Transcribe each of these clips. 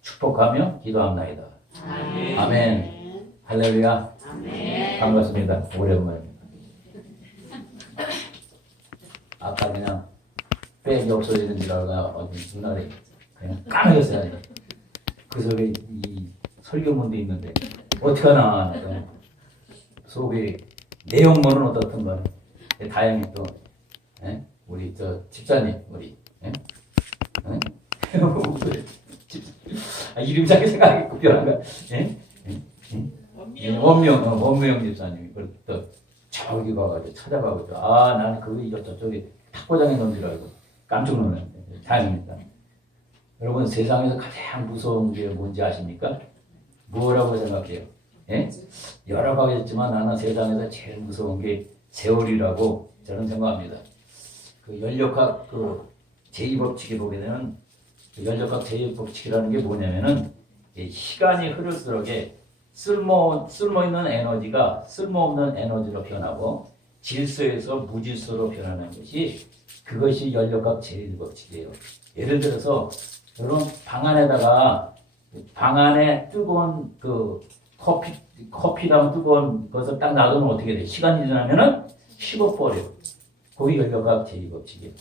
축복하며 기도합나이다. 아멘. 아멘. 할렐루야. 아멘. 반갑습니다. 오랜만입니다. 아까 그냥 백이 없어지는 줄 알고 어디 눈알이 그냥 까매졌어요. 그 속에 이 설교문도 있는데 어떡하나 속에 내용문은 어떻든 간에 다행히 또 우리 저 집사님 우리 이름 자기 생각이 급변한가? 원명 집사님이 그걸 또 저기 가가지고 찾아가고 나는 그거 저쪽에 탁구장에 놓은 줄 알고 깜짝 놀랐는데 다행입니다. 여러분 세상에서 가장 무서운 게 뭔지 아십니까? 뭐라고 생각해요? 여러 가지 있지만 나는 세상에서 제일 무서운 게 세월이라고 저는 생각합니다. 그 연력학 그 제2법칙에 보게 되는 그 연력학 제2법칙이라는 게 뭐냐면은 시간이 흐를수록 쓸모있는 에너지가 쓸모없는 에너지로 변하고 질서에서 무질서로 변하는 것이 그것이 연력학 제1법칙이에요. 예를 들어서 여러분 방 안에 뜨거운 그 커피랑 뜨거운 것을 딱 놔두면 어떻게 돼? 시간이 지나면은 식어버려. 그게 연력학 제2법칙이에요.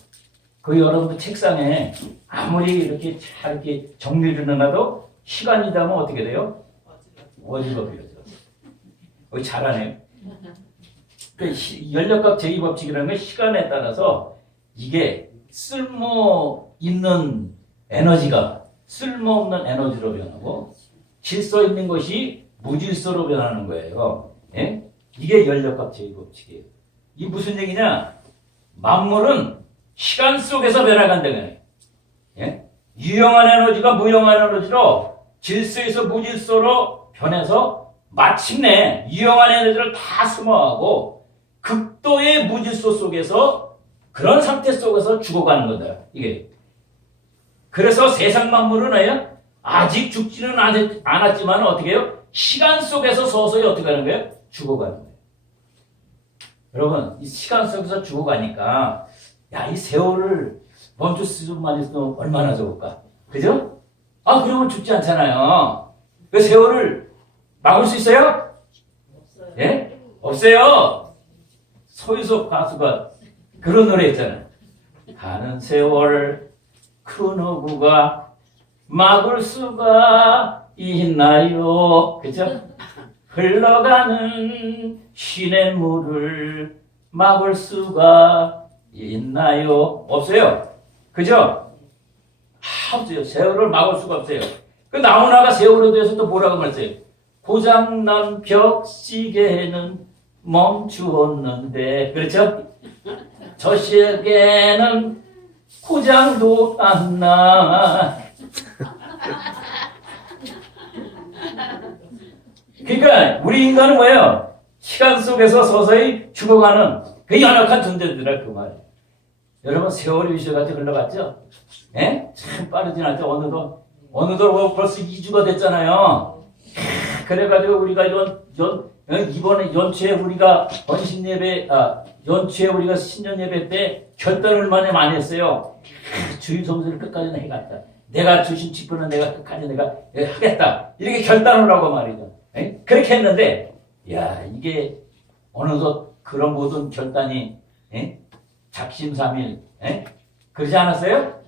그 여러분들 책상에 아무리 이렇게 잘 이렇게 정리를 해놔도 시간이 지나면 어떻게 돼요? 어지럽혀져. 잘하네요. 그 연력학 제2법칙이라는 건 시간에 따라서 이게 쓸모 있는 에너지가 쓸모없는 에너지로 변하고 질서 있는 것이 무질서로 변하는 거예요. 이게 연력학 제2법칙이에요. 이 무슨 얘기냐? 만물은 시간 속에서 변화간다는 거예요. 유용한 에너지가 무용한 에너지로 질서에서 무질서로 변해서 마침내 유용한 에너지를 다 소모하고 극도의 무질서 속에서 그런 상태 속에서 죽어가는 거다. 이게. 그래서 세상 만물은 아직 죽지는 않았지만 어떻게 해요? 시간 속에서 서서히 어떻게 하는 거예요? 죽어가는 거예요. 여러분, 이 시간 속에서 죽어가니까 이 세월을 멈출 수만 있으면 얼마나 좋을까? 그죠? 그러면 죽지 않잖아요. 그 세월을 막을 수 있어요? 없어요. 예? 없어요. 소유석 가수가 그런 노래 있잖아요. 가는 세월 큰 어부가 막을 수가 있나요? 그죠? 흘러가는 시냇물을 막을 수가 있나요? 없어요. 그죠? 없어요. 세월을 막을 수가 없어요. 그 나훈아가 세월에 대해서 또 뭐라고 말했어요? 고장난 벽시계는 멈추었는데, 그렇죠? 저 시계는 고장도 안 나. 그러니까 우리 인간은 뭐예요? 시간 속에서 서서히 죽어가는 그 연약한 존재들이라 그 말이에요. 여러분 세월이 위시같이 흘러갔죠? 참 빠르진 않죠. 어느덧 벌써 2주가 됐잖아요. 그래가지고 우리가 이번에 연초에 우리가 연초에 우리가 신년 예배 때 결단을 많이 했어요. 주일 성수를 끝까지 해갔다. 내가 주신 직분은 내가 끝까지 내가 하겠다. 이렇게 결단을 하고 말이죠. 그렇게 했는데, 이게 어느덧 그런 모든 결단이 작심삼일 그러지 않았어요?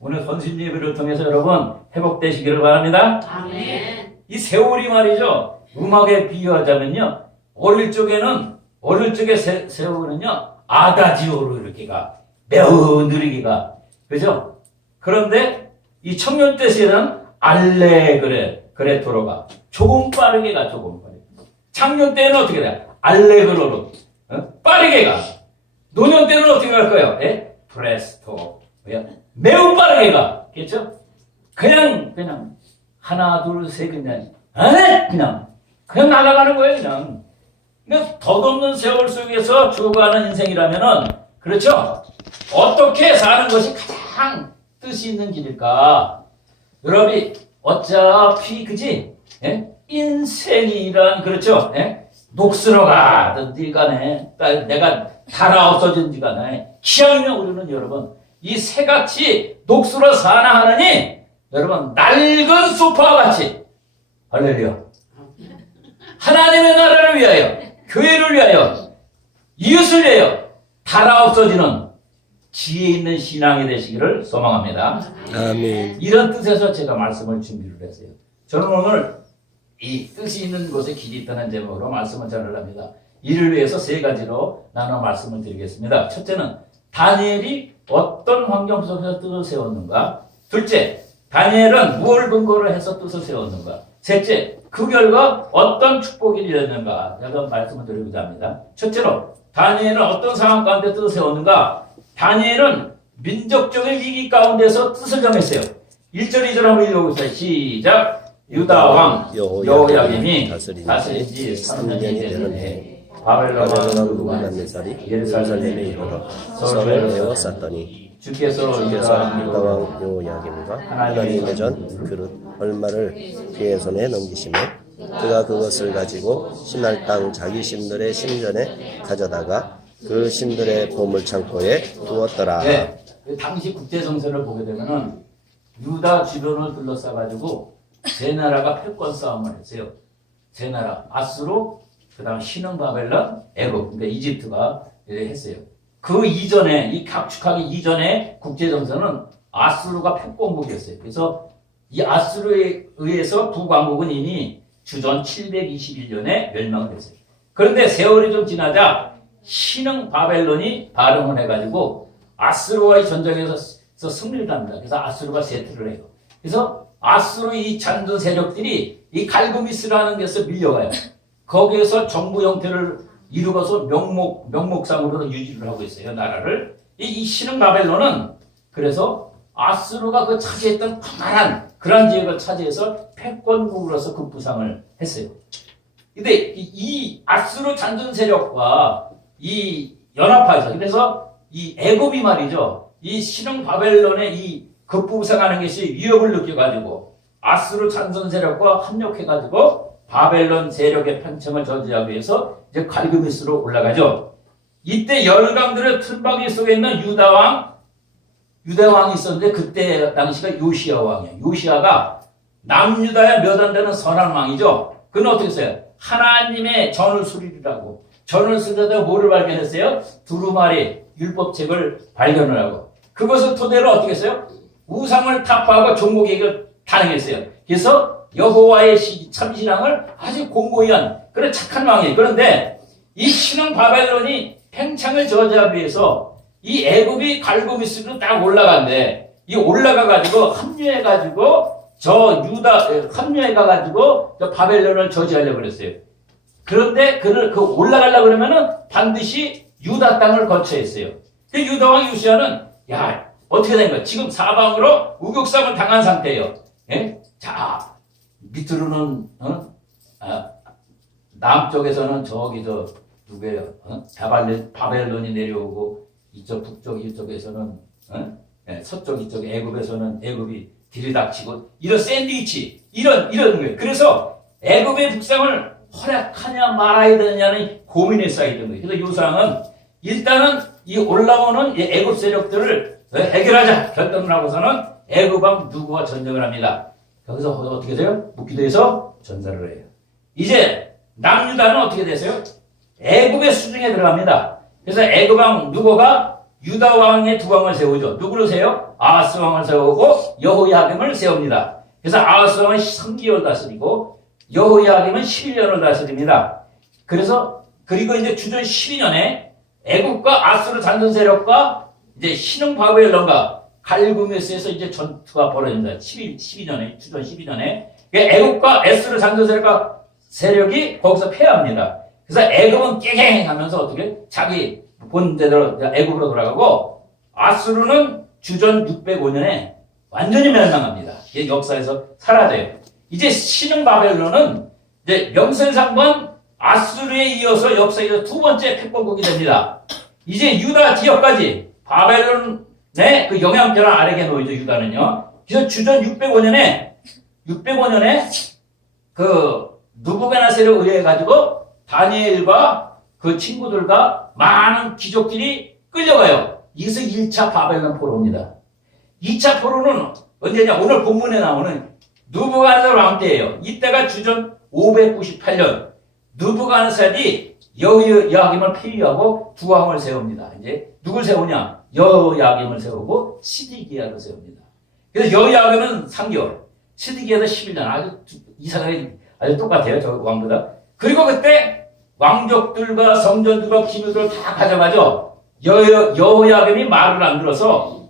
오늘 선심 예배를 통해서 여러분 회복되시기를 바랍니다. 아멘. 이 세월이 말이죠. 음악에 비유하자면요. 어릴 적에 세월은요. 아다지오로 이렇게 가. 매우 느리게 가. 그죠? 그런데 이 청년 때 시에는 알레그레토로가. 조금 빠르게 가, 조금 빠르게. 청년 때는 어떻게 돼? 알레그로로. 빠르게 가. 노년 때는 어떻게 갈 거예요? 프레스토. 매우 빠르게 가. 그렇죠? 그냥 하나, 둘, 셋 그냥 날아가는 거예요, 그냥. 근데 덧없는 세월 속에서 죽어가는 인생이라면은, 그렇죠? 어떻게 사는 것이 가장 뜻이 있는 길일까? 여러분이 어차피, 그지? 인생이란, 그렇죠? 녹슬어가든지 간에, 내가 달아 없어진지 간에, 기왕이면 우리는 여러분, 이 새같이 녹슬어 사나 하느니, 여러분 낡은 소파와 같이 할렐루야 하나님의 나라를 위하여 교회를 위하여 이웃을 위하여 달아 없어지는 지혜 있는 신앙이 되시기를 소망합니다. 아멘. 이런 뜻에서 제가 말씀을 준비를 했어요. 저는 오늘 이 뜻이 있는 곳에 길이 있다는 제목으로 말씀을 전하랍니다. 이를 위해서 세 가지로 나눠 말씀을 드리겠습니다. 첫째는 다니엘이 어떤 환경 속에서 뜻을 세웠는가? 둘째, 다니엘은 무엇을 근거로 해서 뜻을 세웠는가? 셋째, 그 결과 어떤 축복이 일어났는가? 제가 말씀을 드리고자 합니다. 첫째로 다니엘은 어떤 상황 가운데 뜻을 세웠는가? 다니엘은 민족적인 위기 가운데서 뜻을 정했어요. 1절, 2절 한번 읽어보세요. 시작. 유다 왕 여호야김이 다스린 지 3년이 되는 해 바벨론 왕 느부갓네살이 예루살렘에 이르러 성을 메워 쌌더니 주께서 주께서 유다 왕 여호야김과 하나님의 전 그릇 얼마를 그의 손에 넘기시며 그가 그것을 가지고 신할 땅 자기 신들의 신전에 가져다가 그 신들의 보물 창고에 두었더라. 네, 당시 국제 정세를 보게 되면은 유다 주변을 둘러싸가지고 세 나라가 패권 싸움을 했어요. 세 나라 아수르, 그다음 신흥 바벨론, 애굽, 그러니까 이집트가 했어요. 그 이전에 이 각축하기 이전에 국제 정세는 아수르가 패권국이었어요. 그래서 이 아수르에 의해서 두 왕국은 이미 주전 721년에 멸망을 했어요. 그런데 세월이 좀 지나자 신흥 바벨론이 발흥을 해가지고 아수르와의 전쟁에서 승리를 합니다. 그래서 아수르가 세트를 해요. 그래서 아수르 이 잔존 세력들이 이 갈그미스라는 데서 밀려가요. 거기에서 정부 형태를 이루어서 명목상으로 유지를 하고 있어요. 나라를. 이 신흥 바벨론은 그래서 아수르가 그 차지했던 가만한 그런 지역을 차지해서 패권국으로서 급부상을 했어요. 근데 이 아수르 잔존 세력과 이 연합하여서 그래서 이 애굽이 말이죠. 이 신흥 바벨론의 이 급부상하는 것이 위협을 느껴가지고 아수르 잔존 세력과 합력해가지고 바벨론 세력의 편청을 저지하기 위해서 이제 갈그미스로 올라가죠. 이때 열강들의 틀박이 속에 있는 유다 왕이 있었는데 그때 당시가 요시야 왕이에요. 요시야가 남유다에 몇 안 되는 선한 왕이죠. 그는 어떻게 했어요? 하나님의 전을 수리라고. 전을 수리하다가 뭐를 발견했어요? 두루마리 율법책을 발견을 하고. 그것을 토대로 어떻게 했어요? 우상을 타파하고 종목에게 단행했어요. 그래서 여호와의 참신앙을 아주 공고히 한 그런 착한 왕이에요. 그런데 이 신흥 바벨론이 팽창을 저지하기 위해서 이 애굽이 갈그미스로 딱 올라간대. 이 올라가가지고 합류해가지고 합류해가가지고 저 바벨론을 저지하려고 그랬어요. 그런데 그를 올라가려고 그러면은 반드시 유다 땅을 거쳐야 했어요. 그 유다 왕 요시야는 야 어떻게 된 거야? 지금 사방으로 우격삼을 당한 상태예요. 예? 자 밑으로는 남쪽에서는 저기 누구예요? 바벨론이 내려오고 이쪽 북쪽 이쪽에서는 예, 서쪽 이쪽 애굽에서는 애굽이 들이닥치고 이런 샌드위치 이런 거예요. 그래서 애굽의 북상을 허락하냐 말아야 되느냐는 고민에 쌓이던 거예요. 그래서 요상은 일단은 이 올라오는 이 애굽 세력들을 해결하자 결단을 하고서는 애굽 왕 누구와 전쟁을 합니다. 여기서 어떻게 돼요? 묵기도에서 전사를 해요. 이제 남유다는 어떻게 되세요? 애굽의 수중에 들어갑니다. 그래서 애굽 왕 누구가 유다 왕의 두 왕을 세우죠. 누구를 세요? 아하스 왕을 세우고 여호야김을 세웁니다. 그래서 아하스 왕은 3개월 다스리고 여호야김은 11년을 다스립니다. 그리고 이제 주전 12년에 애굽과 아수르 잔존 세력과 이제 신흥 바벨론과 갈그미스에서 이제 전투가 벌어집니다. 12년에 주전 12년에 애굽과 아수르 잔존 세력이 거기서 패합니다. 그래서 애굽은 깨갱하면서 어떻게 자기 본대로 애굽으로 돌아가고 아수르는 주전 605년에 완전히 멸망합니다. 이게 역사에서 사라져요. 이제 신흥 바벨론은 이제 명설상권 아수르에 이어서 역사에서 두 번째 패권국이 됩니다. 이제 유다 지역까지 바벨론의 그 영향권 아래에 놓이죠. 유다는요. 그래서 주전 605년에 그 느부갓네살에 의해 가지고 다니엘과 그 친구들과 많은 귀족들이 끌려가요. 이것을 1차 바벨론 포로입니다. 2차 포로는 언제냐? 오늘 본문에 나오는 느부갓네살 왕 때예요. 이때가 주전 598년. 느부갓네살이 여호야김을 폐위하고 두 왕을 세웁니다. 이제 누굴 세우냐? 여호야김을 세우고 시드기야를 세웁니다. 그래서 여호야김은 3개월, 시드기야도 11년. 아주 이 사람이 아주 똑같아요. 저 왕보다. 그리고 그때 왕족들과 성전들과 기묘들을 다 가져가죠. 여호야김이 말을 안 들어서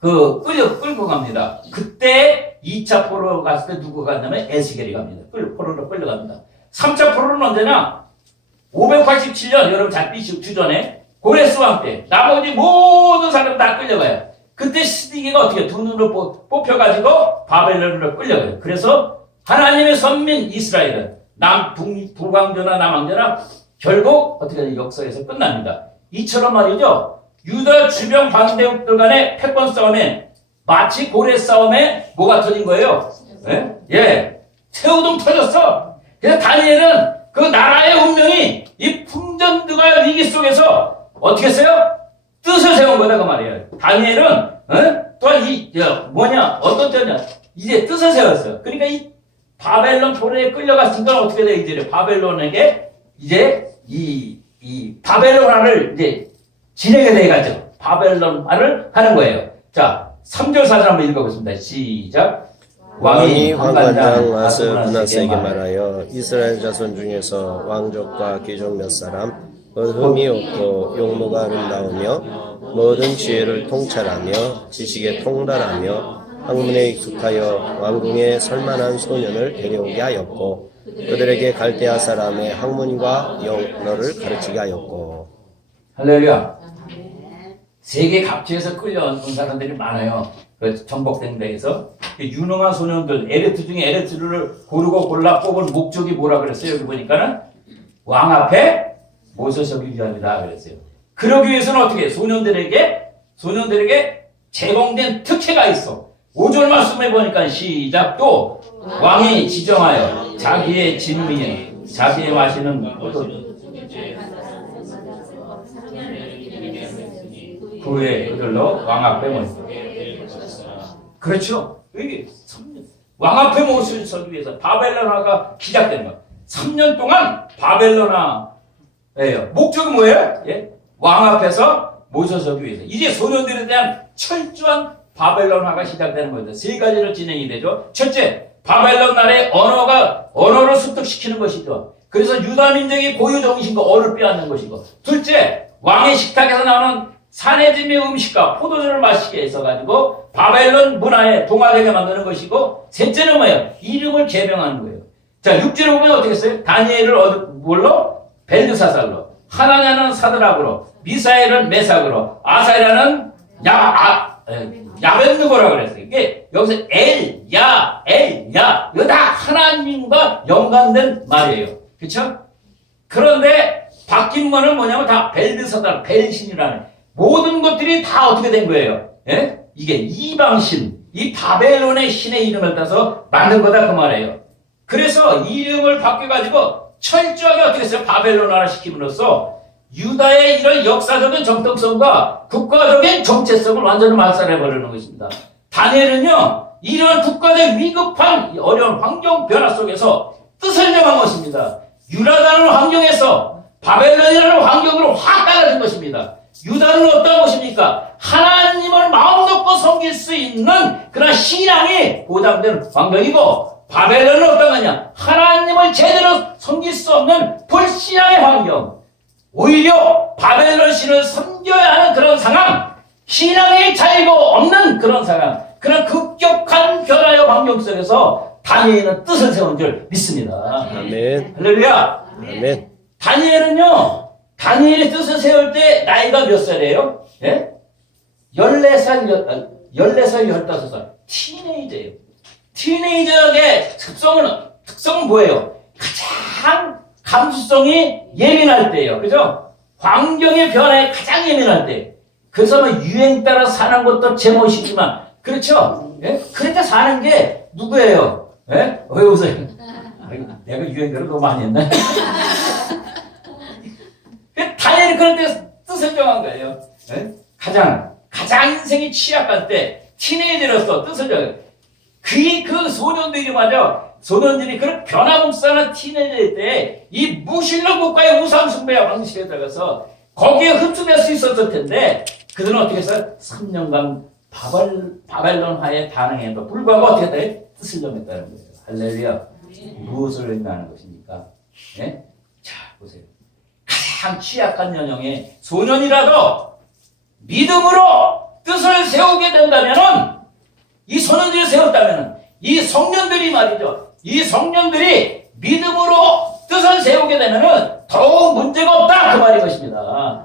끌고 갑니다. 그때 2차 포로로 갔을 때 누가 갔냐면 에스겔이 갑니다. 포로로 끌려갑니다. 3차 포로는 언제냐? 587년, 여러분 잡비 주전에 고레스 왕 때 나머지 모든 사람 다 끌려가요. 그때 시드기가 어떻게 두 눈으로 뽑혀가지고 바벨론으로 끌려가요. 그래서 하나님의 선민 이스라엘은 북왕조나 남왕조나 결국 어떻게 역사에서 끝납니다. 이처럼 말이죠. 유다 주변 반대국들 간의 패권 싸움에 마치 고레 싸움에 뭐가 터진 거예요? 예, 새우등 터졌어. 그래서 다니엘은 그 나라의 운명이 이 풍전등화 위기 속에서 어떻게 했어요? 뜻을 세운 거다 그 말이에요. 다니엘은 또한 어떤 때냐? 이제 뜻을 세웠어요. 그러니까 이 바벨론 포로에 끌려갔으니까 어떻게 돼? 이제 바벨론에게 이제 이 바벨론화를 이제 진행이 돼가죠. 바벨론화를 하는 거예요. 자, 3절 4절 한번 읽어보겠습니다. 시작. 왕이 황관장 아스분하스에게 말하여 이스라엘 자손 중에서 왕족과 귀족 몇 사람 흠이 없고 용모가 아름다우며 모든 지혜를 통찰하며 지식에 통달하며 학문에 익숙하여 왕궁에 설만한 소년을 데려오게 하였고 그들에게 갈대아 사람의 학문과 영어를 가르치게 하였고. 할렐루야. 세계 각지에서 끌려온 사람들이 많아요. 그 정복된 데에서 유능한 소년들 에레트 중에 에레트를 고르고 골라 뽑은 목적이 뭐라 그랬어요? 여기 보니까는 왕 앞에 모셔서기 위함이다 그랬어요. 그러기 위해서는 어떻게 소년들에게 제공된 특혜가 있어. 5절 말씀해 보니까 시작. 또 왕이 지정하여 자기의 진미에 자기의 마시는 그의 그들로 왕 앞에 모시고. 그렇죠. 여기 3년 왕 앞에 모시기 위해서 바벨론화가 시작된 거. 3년 동안 바벨론화예요. 목적이 뭐예요? 예? 왕 앞에서 모셔서기 위해서. 이제 소년들에 대한 철저한 바벨론화가 시작되는 겁니다. 세 가지로 진행이 되죠. 첫째, 바벨론 나라의 언어를 습득시키는 것이죠. 그래서 유다 민족의 고유 정신과 언어를 빼앗는 것이고. 둘째, 왕의 식탁에서 나오는 사내짐의 음식과 포도주를 마시게 해서가지고 바벨론 문화에 동화되게 만드는 것이고. 셋째는 뭐예요? 이름을 개명하는 거예요. 자, 6절에 보면 어떻게 했어요? 다니엘을 뭘로? 벨드사살로, 하나냐는 사드락으로, 미사엘은 메삭으로, 아사야는 야벤느고라고 그랬어요. 이게 여기서 엘야 이거 다 하나님과 연관된 말이에요. 그렇죠? 그런데 바뀐 거는 뭐냐면 다 벨드사달, 벨신이라는 모든 것들이 다 어떻게 된 거예요? 예? 이게 이방신, 이 바벨론의 신의 이름을 따서 만든 거다 그 말이에요. 그래서 이름을 바뀌어가지고 철저하게 어떻게 했어요? 바벨론화를 시킴으로써 유다의 이런 역사적인 정통성과 국가적인 정체성을 완전히 말살해버리는 것입니다. 다니엘은요, 이런 국가적 위급한 어려운 환경 변화 속에서 뜻을 정한 것입니다. 유다라는 환경에서 바벨론이라는 환경으로 확 달라진 것입니다. 유다는 어떤 것입니까? 하나님을 마음 놓고 섬길 수 있는 그런 신앙이 보장된 환경이고, 바벨론은 어떤 거냐? 하나님을 제대로 섬길 수 없는 불신앙의 환경. 오히려 바벨론 신을 섬겨야 하는 그런 상황, 신앙의 자유가 없는 그런 상황, 그런 급격한 변화의 환경 속에서 다니엘은 뜻을 세운 줄 믿습니다. 아멘. 할렐루야. 아멘. 다니엘이 뜻을 세울 때 나이가 몇 살이에요? 예? 14살, 15살. 티네이저예요. 티네이저의 특성은 뭐예요? 가장 감수성이 예민할 때예요. 그죠? 환경의 변화에 가장 예민할 때. 그래서 뭐 유행 따라 사는 것도 제멋이지만, 그렇죠? 예? 그렇게 사는 게 누구예요? 예? 왜 웃어요? 내가 유행대로 너무 많이 했나? 다니엘이 그런 때 뜻을 정한 거예요. 예? 가장 인생이 취약할 때, 티네이저로서 뜻을 정해. 그 소년들이 말이야. 소년들이 그런 변화목사나 티네이저 때 이 무신론 국가의 우상 숭배와 방식에 들어가서 거기에 흡수될 수 있었을 텐데 그들은 어떻게 했어요? 3년간 바벨론 하에 단행해도 불구하고 어떻게 돼? 뜻을 정했다는 거예요. 할렐루야. 무엇을 의미하는 것입니까? 예? 자, 보세요. 가장 취약한 연령의 소년이라도 믿음으로 뜻을 세우게 된다면은 이 소년들이 세웠다면은 이 성년들이 말이죠. 이 성년들이 믿음으로 뜻을 세우게 되면은 더욱 문제가 없다 그 말인 것입니다.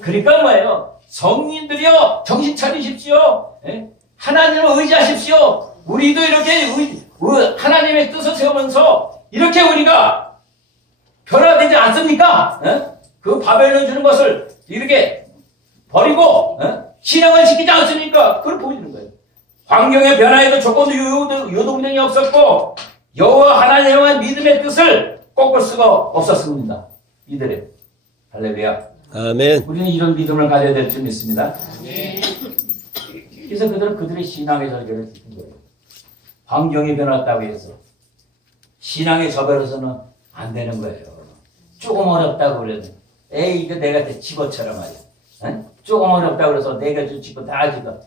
그러니까 뭐예요? 성인들이요 정신 차리십시오. 예? 하나님을 의지하십시오. 우리도 이렇게 하나님의 뜻을 세우면서 이렇게 우리가 변화되지 않습니까? 예? 그 바벨론 주는 것을 이렇게 버리고 신앙을 지키지 않습니까? 그걸 보여주는 거예요. 환경의 변화에도 조건도 요동력이 없었고 여호와 하나님의 믿음의 뜻을 꺾을 수가 없었습니다. 이들의 할렐루야. 아멘. 우리는 이런 믿음을 가져야 될 줄 믿습니다. 그래서 그들은 그들의 신앙의 절개를 지킨 거예요. 환경이 변했다고 해서 신앙의 저별에서는 안 되는 거예요. 조금 어렵다고 그래도 에이 이거 내가 집어쳐라 말이야. 에? 조금 어렵다고 그래서 내가 좀 집어 다 집어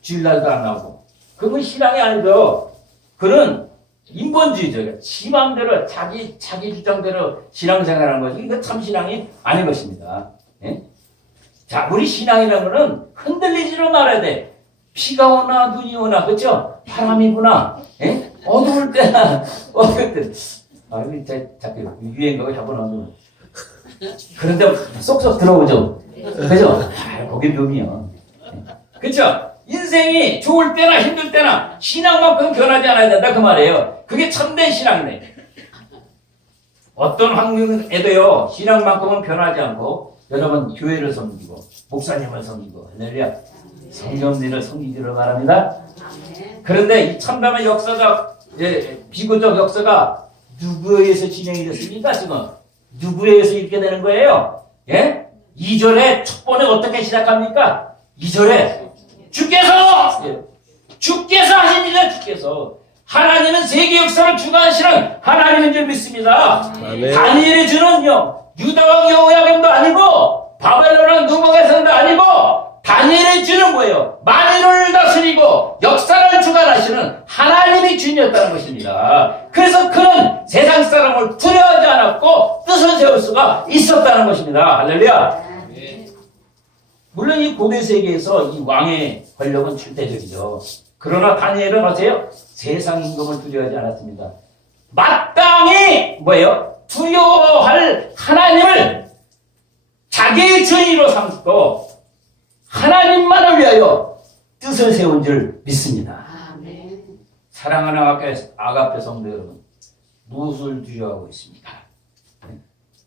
주일날도 안 나오고 그건 신앙이 아니죠. 그는 인본주의적이야. 지 맘대로 자기 주장대로 신앙생활하는 것이 이거 참 신앙이 아닌 것입니다. 예? 자, 우리 신앙이라는 것은 흔들리지를 말아야 돼. 비가 오나 눈이 오나 그렇죠? 바람이 부나 예? 어두울 때나 어두울 때 자꾸 유행가가 자꾸 나오죠. 그런데 쏙쏙 들어오죠. 그죠? 거기 묘미야. 그렇죠? 인생이 좋을 때나 힘들 때나 신앙만큼 변하지 않아야 된다 그 말이에요. 그게 참된 신앙이네. 어떤 환경에도요 신앙만큼은 변하지 않고 여러분 교회를 섬기고 목사님을 섬기고 할렐루야 성령님을 섬기기를 바랍니다. 그런데 이 참담한 역사가 비교적 역사가 누구에 의해서 진행이 됐습니까? 지금 누구에 의해서 이렇게 되는 거예요? 예? 2절에 첫 번에 어떻게 시작합니까? 2절에 주께서 하신 일이다. 주께서 하나님은 세계 역사를 주관하시는 하나님인 줄 믿습니다. 아멘. 다니엘의 주는요 유다왕 여호야김도 아니고 바벨론왕 느부갓네살도 아니고 다니엘의 주는 뭐예요? 만유를 다스리고 역사를 주관하시는 하나님이 주인이었다는 것입니다. 그래서 그는 세상 사람을 두려워하지 않았고 뜻을 세울 수가 있었다는 것입니다. 할렐루야. 물론 이 고대 세계에서 이 왕의 권력은 절대적이죠. 그러나 다니엘은 어때요? 세상 임금을 두려워하지 않았습니다. 마땅히 뭐예요? 두려워할 하나님을 자기의 주인으로 삼고 하나님만을 위하여 뜻을 세운 줄 믿습니다. 사랑하는 아가페 성도 여러분, 무엇을 두려워하고 있습니까?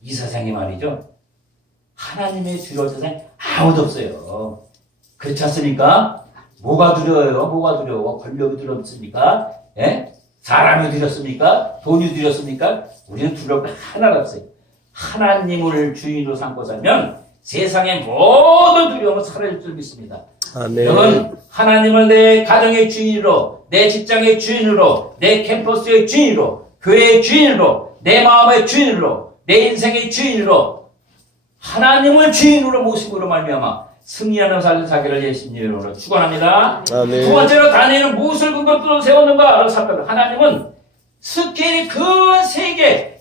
이 세상이 말이죠. 하나님의 두려울 세상에 아무도 없어요. 그렇지 않습니까? 뭐가 두려워요? 뭐가 두려워? 권력이 두렵습니까? 예? 사람이 두렵습니까? 돈이 두렵습니까? 우리는 두려울 게 하나가 없어요. 하나님을 주인으로 삼고 살면 세상의 모든 두려움은 사라질 줄 믿습니다. 아멘. 여러분, 하나님을 내 가정의 주인으로, 내 직장의 주인으로, 내 캠퍼스의 주인으로, 교회의 주인으로, 내 마음의 주인으로, 내 인생의 주인으로 하나님을 주인으로 모심으로 말미암아 승리하는 삶을 사기를 예수님으로 축원합니다. 아멘. 두 번째로 다니엘은 무엇을 근거로 세웠는가를 살펴보면 하나님은 스케일이 큰 세계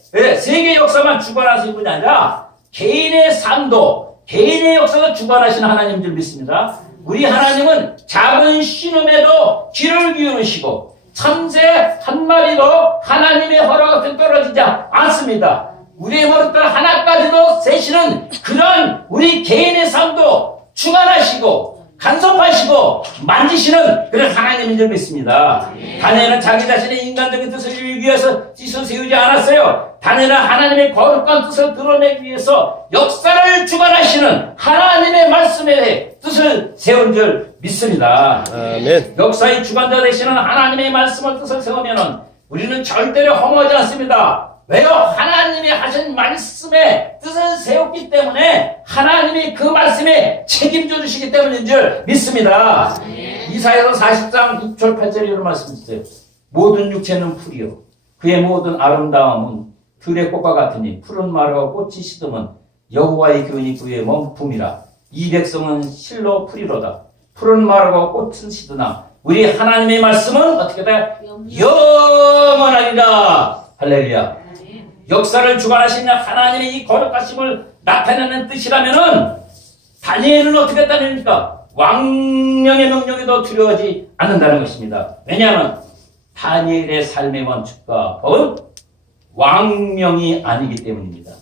역사만 주관하시는 분이 아니라 개인의 삶도 개인의 역사도 주관하시는 하나님인 줄 믿습니다. 우리 하나님은 작은 신음에도 귀를 기울이시고 참새 한 마리도 하나님의 허락 앞에 떨어지지 않습니다. 우리의 머리털 하나까지도 세시는 그런 우리 개인의 삶도 주관하시고 간섭하시고 만지시는 그런 하나님인 줄 믿습니다. 다니엘은 자기 자신의 인간적인 뜻을 이루기 위해서 뜻을 세우지 않았어요. 다니엘은 하나님의 거룩한 뜻을 드러내기 위해서 역사를 주관하시는 하나님의 말씀에 뜻을 세운 줄 믿습니다. 아멘. 역사의 주관자 되시는 하나님의 말씀을 뜻을 세우면은 우리는 절대로 허무하지 않습니다. 왜요? 하나님이 하신 말씀에 뜻을 세웠기 때문에 하나님이 그 말씀에 책임져 주시기 때문인 줄 믿습니다. 이사야서 40장 6절 8절에 이런 말씀 있어요. 모든 육체는 풀이요 그의 모든 아름다움은 들의 꽃과 같으니 푸른 마르고 꽃이 시듬은 여호와의 교훈이 그의 몸품이라. 이 백성은 실로 풀이로다. 푸른 마르고 꽃은 시드나 우리 하나님의 말씀은 어떻게 돼? 영원하리라. 할렐루야. 역사를 주관하시는 하나님의 이 거룩하심을 나타내는 뜻이라면은 다니엘은 어떻게 했다는 왕명의 명령에도 두려워하지 않는다는 것입니다. 왜냐하면 다니엘의 삶의 원칙과 법은 왕명이 아니기 때문입니다.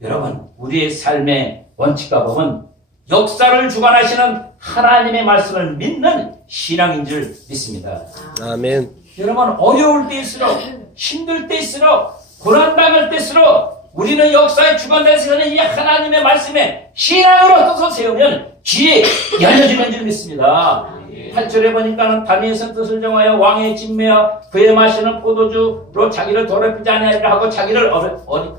여러분, 우리의 삶의 원칙과 법은 역사를 주관하시는 하나님의 말씀을 믿는 신앙인 줄 믿습니다. 아멘. 여러분, 어려울 때일수록 힘들 때일수록 고난당할 때일수록 우리는 역사의 주관자이시는 이 하나님의 말씀에 신앙으로 떠서 세우면 귀에 열려지는 줄 믿습니다. 8절에 보니까는 다니엘은 뜻을 정하여 왕의 진매와 그의 마시는 포도주로 자기를 더럽히지 아니하리라 하고 자기를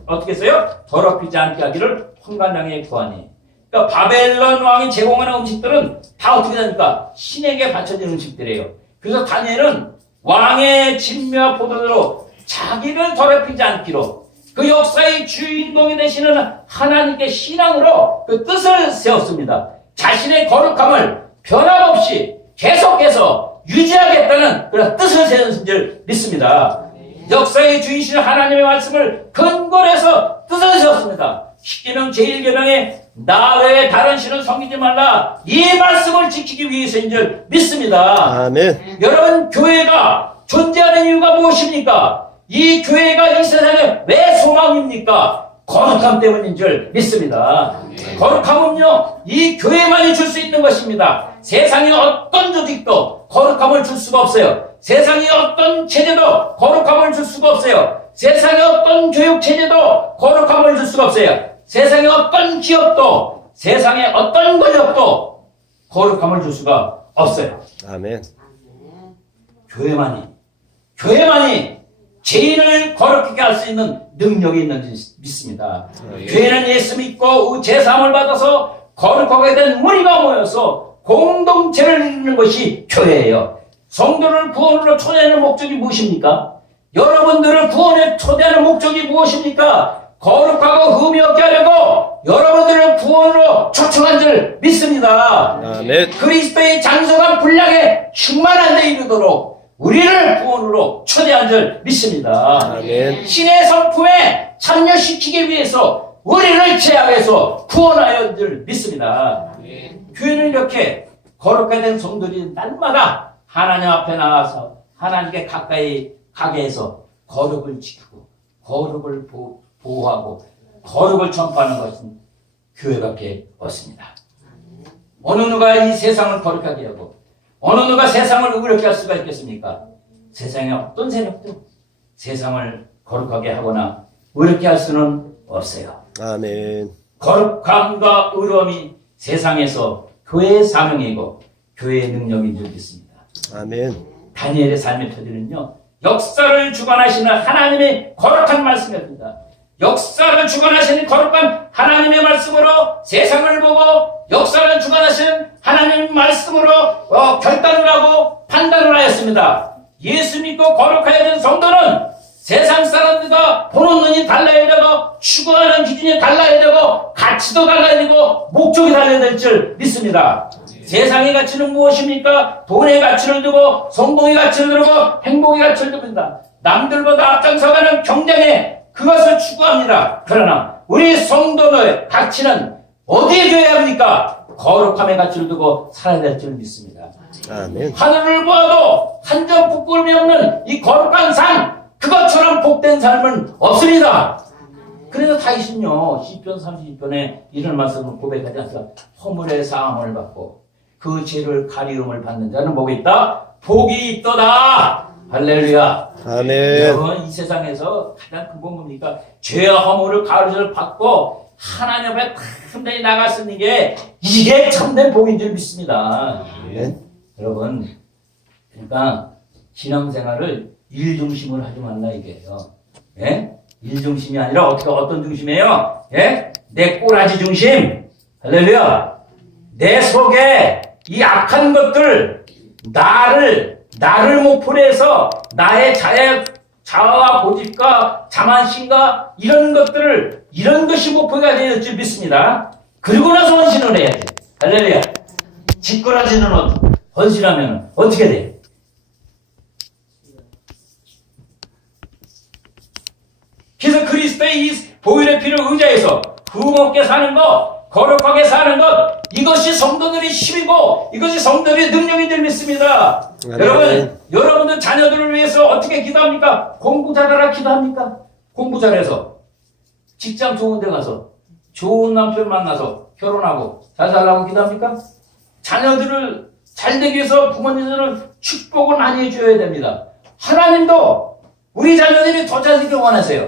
어떻게 했어요? 더럽히지 않게 하기를 환관장에 구하니. 그러니까 바벨론 왕이 제공하는 음식들은 다 어떻게 됩니까? 신에게 바쳐진 음식들이에요. 그래서 다니엘은 왕의 진매와 포도주로 자기를 더럽히지 않기로 그 역사의 주인공이 되시는 하나님께 신앙으로 그 뜻을 세웠습니다. 자신의 거룩함을 변함없이 계속해서 유지하겠다는 그런 뜻을 세운 줄 믿습니다. 역사의 주인이신 하나님의 말씀을 근거로 해서 뜻을 세웠습니다. 십계명 제1계명에 나 외에 다른 신을 섬기지 말라 이 말씀을 지키기 위해서인 줄 믿습니다. 아멘. 여러분, 교회가 존재하는 이유가 무엇입니까? 이 교회가 이 세상에 왜 소망입니까? 거룩함 때문인 줄 믿습니다. 거룩함은요, 이 교회만이 줄 수 있는 것입니다. 세상의 어떤 조직도 거룩함을 줄 수가 없어요. 세상의 어떤 체제도 거룩함을 줄 수가 없어요. 세상의 어떤 교육 체제도 거룩함을 줄 수가 없어요. 세상의 어떤 기업도, 세상의 어떤 권력도 거룩함을 줄 수가 없어요. 아멘. 교회만이 죄인을 거룩하게 할 수 있는 능력이 있는지 믿습니다. 교회는 예수 믿고 제사함을 받아서 거룩하게 된 무리가 모여서 공동체를 이루는 것이 교회예요. 성도를 구원으로 초대하는 목적이 무엇입니까? 여러분들을 구원에 초대하는 목적이 무엇입니까? 거룩하고 흠이 없게 하려고 여러분들을 구원으로 초청한 줄 믿습니다. 아멘. 그리스도의 장성한 분량에 충만한 데 이르도록 우리를 구원으로 초대한 줄 믿습니다. 아멘. 신의 성품에 참여시키기 위해서 우리를 제약해서 구원하여 줄 믿습니다. 교회는 이렇게 거룩하게 된 성도들이 날마다 하나님 앞에 나와서 하나님께 가까이 가게 해서 거룩을 지키고 거룩을 보호하고 거룩을 전파하는 것은 교회밖에 없습니다. 어느 누가 이 세상을 거룩하게 하고 어느 누가 세상을 의롭게 할 수가 있겠습니까? 세상에 어떤 세력도 세상을 거룩하게 하거나 의롭게 할 수는 없어요. 아멘. 거룩함과 의로움이 세상에서 교회의 사명이고 교회의 능력인 줄 믿습니다. 아멘. 다니엘의 삶의 토대는요, 역사를 주관하시는 하나님의 거룩한 말씀입니다. 역사를 주관하시는 거룩한 하나님의 말씀으로 세상을 보고 역사를 주관하시는 하나님의 말씀으로 결단을 하고 판단을 하였습니다. 예수 믿고 거룩하여 된 성도는 세상 사람들과 보는 눈이 달라야 되고 추구하는 기준이 달라야 되고 가치도 달라야 되고 목적이 달라야 될 줄 믿습니다. 세상의 가치는 무엇입니까? 돈의 가치를 두고 성공의 가치를 두고 행복의 가치를 둡니다. 남들보다 앞장서가는 경쟁에 그것을 추구합니다. 그러나 우리 성도의 가치는 어디에 줘야 합니까? 거룩함의 가치를 두고 살아야 될 줄 믿습니다. 아멘. 하늘을 보아도 한 점 부끄러움이 없는 이 거룩한 삶, 그것처럼 복된 삶은 없습니다. 그래서 다윗은요, 시편 32편에 이런 말씀을 고백하지 않습니까? 허물의 사함을 받고 그 죄를 가리움을 받는 자는 복이 있다? 복이 있도다. 할렐루야. 아멘. 여러분, 이 세상에서 가장 큰 건 뭡니까? 죄와 허물을 가르침을 받고 하나님 앞에 탐단히 나갔으니 이게 참된 복인 줄 믿습니다. 아멘. 여러분, 그러니까 신앙생활을 일 중심으로 하지 말라 이게요. 예? 일 중심이 아니라 어떤 중심이에요? 예? 내 꼬라지 중심. 할렐루야. 내 속에 이 악한 것들, 나를 목표로 해서 나의 자아와 고집과 자만심과 이런 것이 목표가 되어 줄 믿습니다. 그리고 나서 헌신을 해야지. 할렐루야. 짓꼬라지는 헌신하면 어떻게 돼? 그래서 그리스도의 이 보혈의 피를 의지해서 흠없게 사는 것, 거룩하게 사는 것, 이것이 성도들의 힘이고 이것이 성도들의 능력이 될 믿습니다. 여러분들 자녀들을 위해서 어떻게 기도합니까? 공부 잘하라 기도합니까? 공부 잘해서 직장 좋은 데 가서 좋은 남편 만나서 결혼하고 잘 살라고 기도합니까? 자녀들을 잘 되기 위해서 부모님들은 축복을 많이 해줘야 됩니다. 하나님도 우리 자녀들이 더 잘되길 원하세요.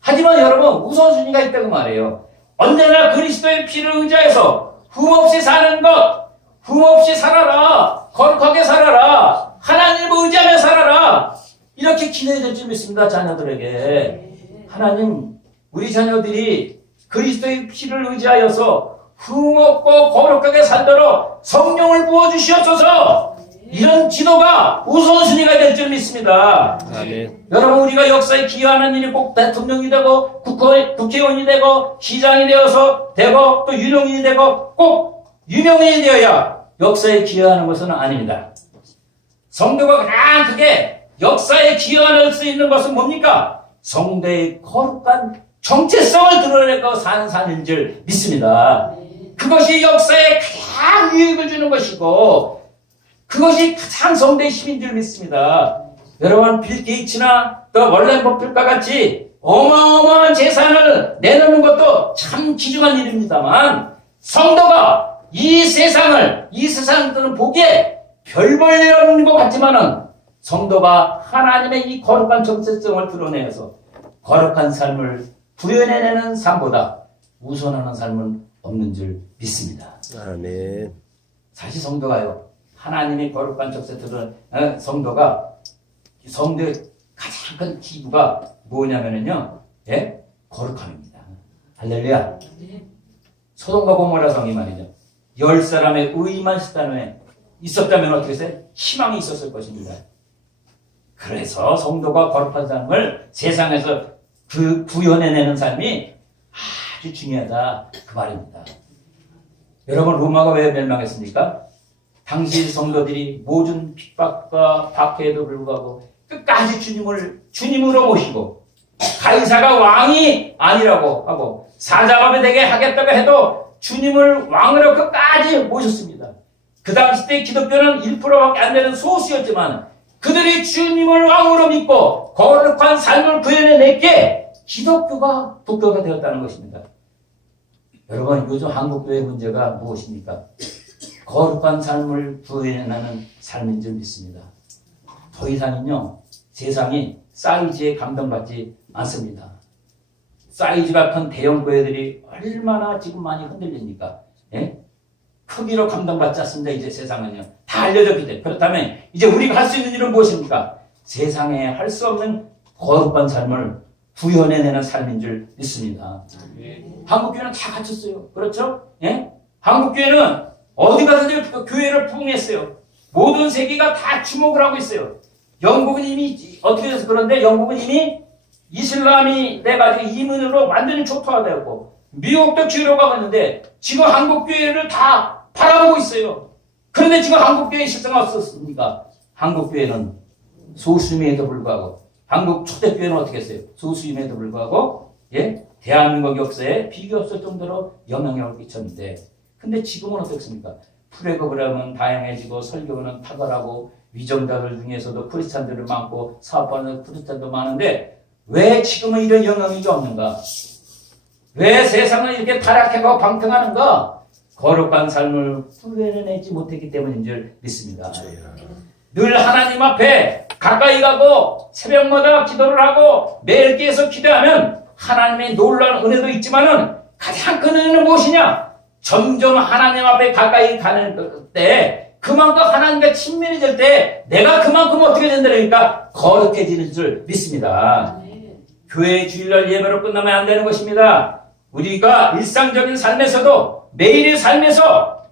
하지만 여러분 우선순위가 있다고 말해요. 언제나 그리스도의 피를 의지해서 흠없이 사는 것, 흠없이 살아라, 거룩하게 살아라, 하나님을 의지하며 살아라, 이렇게 기도해야 될 줄 믿습니다. 자녀들에게. 하나님, 우리 자녀들이 그리스도의 피를 의지하여서 흠없고 거룩하게 살도록 성령을 부어주시옵소서. 이런 지도가 우선순위가 될 줄 믿습니다. 아멘. 여러분, 우리가 역사에 기여하는 일이 꼭 대통령이 되고 국회의원이 되고 시장이 되어서 되고 또 유명인이 되고 꼭 유명인이 되어야 역사에 기여하는 것은 아닙니다. 성도가 가장 크게 역사에 기여할 수 있는 것은 뭡니까? 성도의 거룩한 정체성을 드러내고 사는 삶인 줄 믿습니다. 그것이 역사에 가장 유익을 주는 것이고 그것이 가장 성도의 힘인 줄 믿습니다. 여러분, 빌 게이츠나 또 월렌 버핏과 같이 어마어마한 재산을 내놓는 것도 참 귀중한 일입니다만 성도가 이 세상들은 보기에 별 볼일 없는 것 같지만은 성도가 하나님의 이 거룩한 정체성을 드러내서 거룩한 삶을 구현해내는 삶보다 우선하는 삶은 없는 줄 믿습니다. 아멘. 사실 성도가요, 하나님의 거룩한 정체성을 성도의 가장 큰 기부가 뭐냐면요, 예? 거룩함입니다. 할렐루야. 소돔과 고모라 성이 말이죠. 10사람의 의만 있었다면 어떻게 했어요? 희망이 있었을 것입니다. 그래서 성도가 거룩한 삶을 세상에서 구현해내는 삶이 아주 중요하다, 그 말입니다. 여러분, 로마가 왜 멸망했습니까? 당시 성도들이 모든 핍박과 박해에도 불구하고 끝까지 주님으로 모시고 가이사가 왕이 아니라고 하고 사자가 되게 하겠다고 해도 주님을 왕으로 끝까지 모셨습니다. 그 당시 때 기독교는 1%밖에 안 되는 소수였지만 그들이 주님을 왕으로 믿고 거룩한 삶을 구현해냈기에 기독교가 국교가 되었다는 것입니다. 여러분, 요즘 한국교회 문제가 무엇입니까? 거룩한 삶을 구현하는 삶인 줄 믿습니다. 더 이상은요, 세상이 사이즈에 감동받지 않습니다. 사이즈가 큰 대형 교회들이 얼마나 지금 많이 흔들립니까? 예? 크기로 감동받지 않습니다. 이제 세상은요, 다 알려졌기 때문에. 그렇다면 이제 우리가 할 수 있는 일은 무엇입니까? 세상에 할 수 없는 거룩한 삶을 구현해내는 삶인 줄 믿습니다. 한국교회는 다 갖췄어요. 그렇죠? 예? 한국교회는 어디 가서든지 교회를 부흥했어요. 모든 세계가 다 주목을 하고 있어요. 영국은 이미 어떻게 돼서 그런데 영국은 이미 이슬람이 돼가지고 이민으로 완전히 초토화되었고 미국도 기회로 가고 있는데 지금 한국교회를 다 바라보고 있어요. 그런데 지금 한국교회의 실상은 어떻습니까? 한국교회는 소수임에도 불구하고 한국 초대교회는 어떻게 했어요? 소수임에도 불구하고 대한민국 역사에 비교 없을 정도로 영향력을 끼쳤는데 근데 지금은 어떻습니까? 프로그램은 다양해지고 설교는 탁월하고 위정자들 중에서도 크리스찬들이 많고 사업하는 크리스찬도 많은데 왜 지금은 이런 영향력이 없는가? 왜 세상은 이렇게 타락해가고 방탕하는가? 거룩한 삶을 구현해내지 못했기 때문인 줄 믿습니다. 늘 하나님 앞에 가까이 가고 새벽마다 기도를 하고 매일 깨서 기도하면 하나님의 놀라운 은혜도 있지만은 가장 큰 은혜는 무엇이냐? 점점 하나님 앞에 가까이 가는 때 그만큼 하나님과 친밀해질 때 내가 그만큼 어떻게 된다니까 거룩해지는 줄 믿습니다. 교회 주일날 예배로 끝나면 안 되는 것입니다. 우리가 일상적인 삶에서도 매일의 삶에서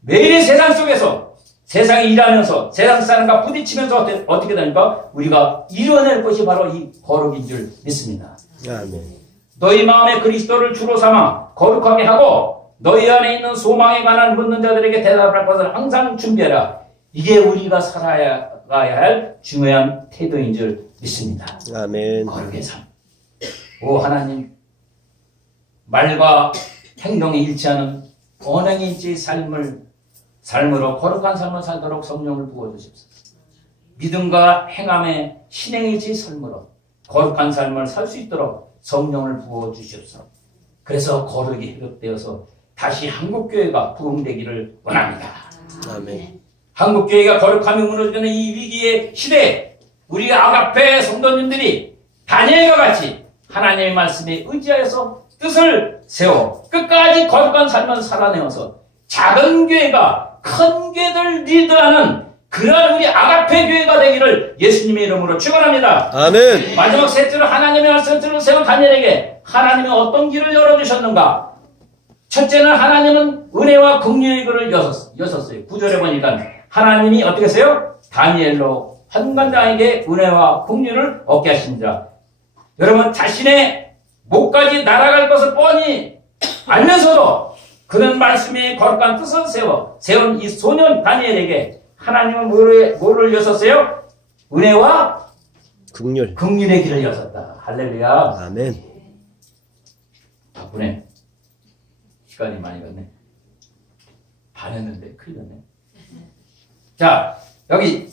매일의 세상 속에서 세상에 일하면서 세상 사람과 부딪히면서 어떻게 되니까 우리가 이뤄낼 것이 바로 이 거룩인 줄 믿습니다. 아멘. 너희 마음에 그리스도를 주로 삼아 거룩하게 하고 너희 안에 있는 소망에 관한 묻는 자들에게 대답할 것을 항상 준비해라. 이게 우리가 살아가야 할 중요한 태도인 줄 믿습니다. 아멘. 거룩의 삶. 오 하나님, 말과 행동이 일치하는 언행일치의 삶으로 거룩한 삶을 살도록 성령을 부어주십시오. 믿음과 행함의 신행일치의 삶으로 거룩한 삶을 살 수 있도록 성령을 부어주십시오. 그래서 거룩이 회복되어서 다시 한국교회가 부흥되기를 원합니다. 아멘. 한국교회가 거룩함이 무너지는 이 위기의 시대에 우리 아가페 성도님들이 다니엘과 같이 하나님의 말씀에 의지하여서 뜻을 세워 끝까지 거룩한 삶을 살아내어서 작은 교회가 큰 교회들 리드하는 그러한 우리 아가페 교회가 되기를 예수님의 이름으로 축원합니다. 아멘. 마지막 셋째로 하나님의 말씀을 세운 다니엘에게 하나님은 어떤 길을 열어주셨는가? 첫째는 하나님은 은혜와 긍휼의 길을 여셨어요. 9절에 보니까 하나님이 어떻게 했어요? 다니엘로 환관장에게 은혜와 긍휼을 얻게 하신다. 여러분 자신의 목까지 날아갈 것을 뻔히 알면서도 그는 말씀의 거룩한 뜻을 세운 이 소년 다니엘에게 하나님은 뭐를 여셨어요? 은혜와 긍휼의 길을 여셨다. 할렐루야. 아멘. 덕분에 시간이 많이 갔네. 반했는데 큰일 났네. 자, 여기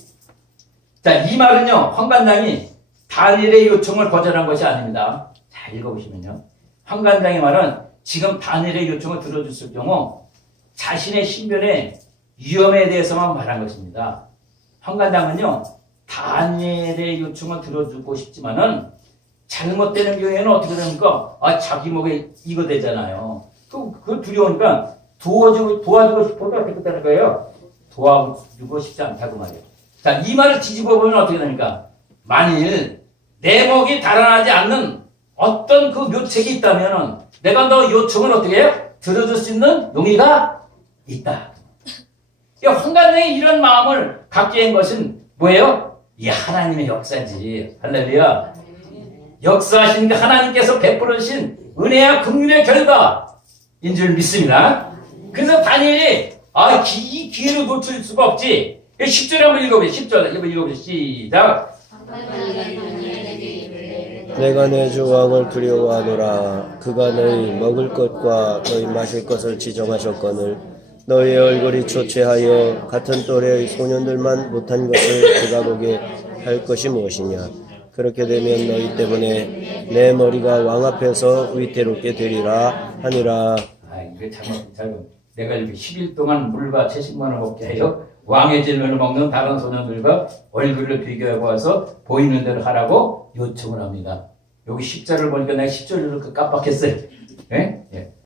이 말은요, 황관장이 다니엘의 요청을 거절한 것이 아닙니다. 잘 읽어보시면요. 황관장의 말은 지금 다니엘의 요청을 들어줬을 경우 자신의 신변의 위험에 대해서만 말한 것입니다. 황관장은요, 다니엘의 요청을 들어주고 싶지만은 잘못되는 경우에는 어떻게 됩니까? 자기 목에 이거 되잖아요. 그 두려우니까 도와주고 싶어도 어떻게 되는 거예요? 도와주고 싶지 않다고 말이에요. 자, 이 말을 뒤집어 보면 어떻게 되니까? 만일 내 목이 달아나지 않는 어떤 그 묘책이 있다면은 내가 너 요청을 어떻게 해요? 들어줄 수 있는 용의가 있다. 황관장이 이런 마음을 갖게 한 것은 뭐예요? 이 하나님의 역사지. 할렐루야. 역사하신 그 하나님께서 베풀어 주신 은혜와 긍휼의 결과인 줄 믿습니다. 그래서 다니엘이 이 기회를 놓칠 수가 없지. 10절에 한번 읽어보세요. 10절 한번 읽어보세요. 시작. 내가 내 주 왕을 두려워하노라. 그가 너희 먹을 것과 너희 마실 것을 지정하셨거늘 너희의 얼굴이 초췌하여 같은 또래의 소년들만 못한 것을 그가 보게 할 것이 무엇이냐. 그렇게 되면 너희 때문에 내 머리가 왕 앞에서 위태롭게 되리라 하니라. 이게 잘못. 내가 이렇게 10일 동안 물과 채식만을 먹게 하여 왕의 질문을 먹는 다른 소년들과 얼굴을 비교해 보아서 보이는 대로 하라고 요청을 합니다. 여기 10절을 보니까 내가 10절을 깜빡했어요. 예? 예.